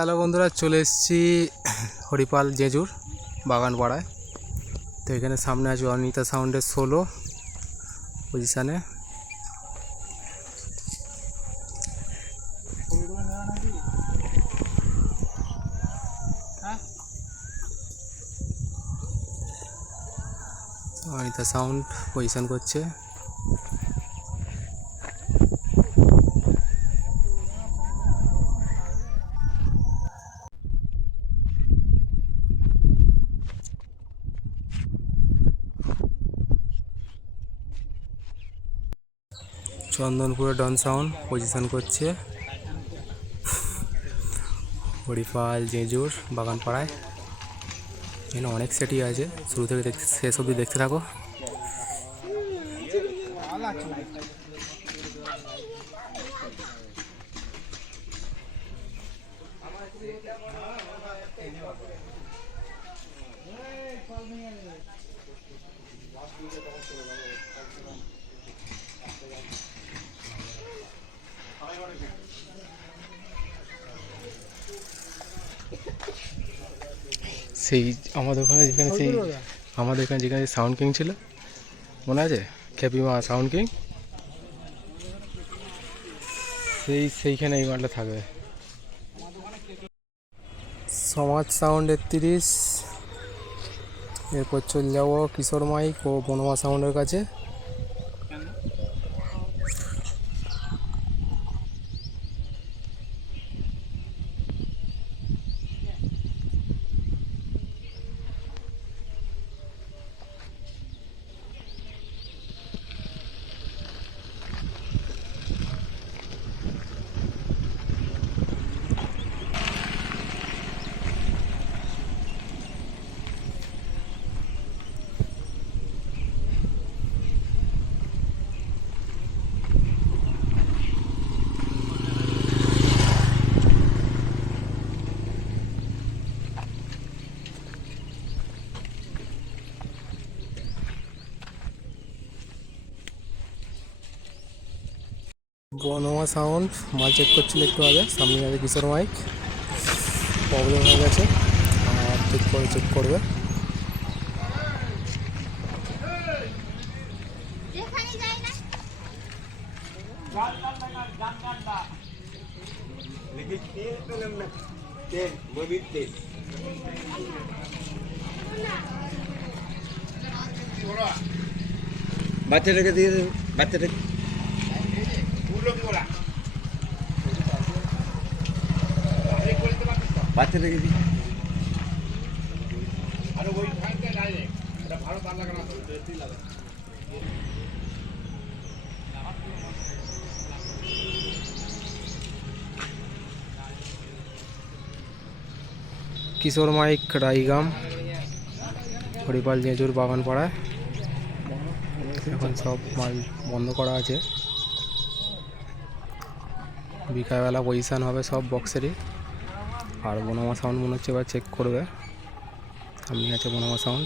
Hello বন্ধুরা, চলে এসেছি হরিপাল জেজুর বাগান পাড়ায় তো এখানে সামনে আছে অনিতা সাউন্ডের ষোলো পজিশানে অনিতা সাউন্ড পজিশান করছে। চন্দনপুরে ডন সাউন্ড, পজিশন করছে। হরিপাল, জেজুর, বাগানপাড়ায়। এখানে অনেক সেটই আছে। শুরু থেকে শেষ অবধি দেখতে থাকো। সেই আমাদের ওখানে যেখানে সেই আমাদের এখানে যেখানে সাউন্ড কিং ছিল মনে আছে? খেপিমা সাউন্ড কিং সেই সেইখানে এই মালটা থাকবে। সমাজ সাউন্ড একত্রিশ এরপর চলে যাব কিশোর মাইক ও বনমা সাউন্ডের কাছে। বনমা সাউন্ড। মাল চেক করছিল একটু আগে সামনে আছে কিশোর মাইক। প্রবলেম হয়ে গেছে আর ঠিক করে চেক করবে। বাচ্চাটাকে দিয়ে বাচ্চাটাকে কিশোর মাইক রাইগাম হরিপাল জেজুর বাগান পাড়ায় এখন সব মাল বন্ধ করা আছে। বিকালবেলা পজিশান হবে সব বক্সেরই আর বনমা সাউন্ড মনে হচ্ছে এবার চেক করবে। সামনে আছে বনমা সাউন্ড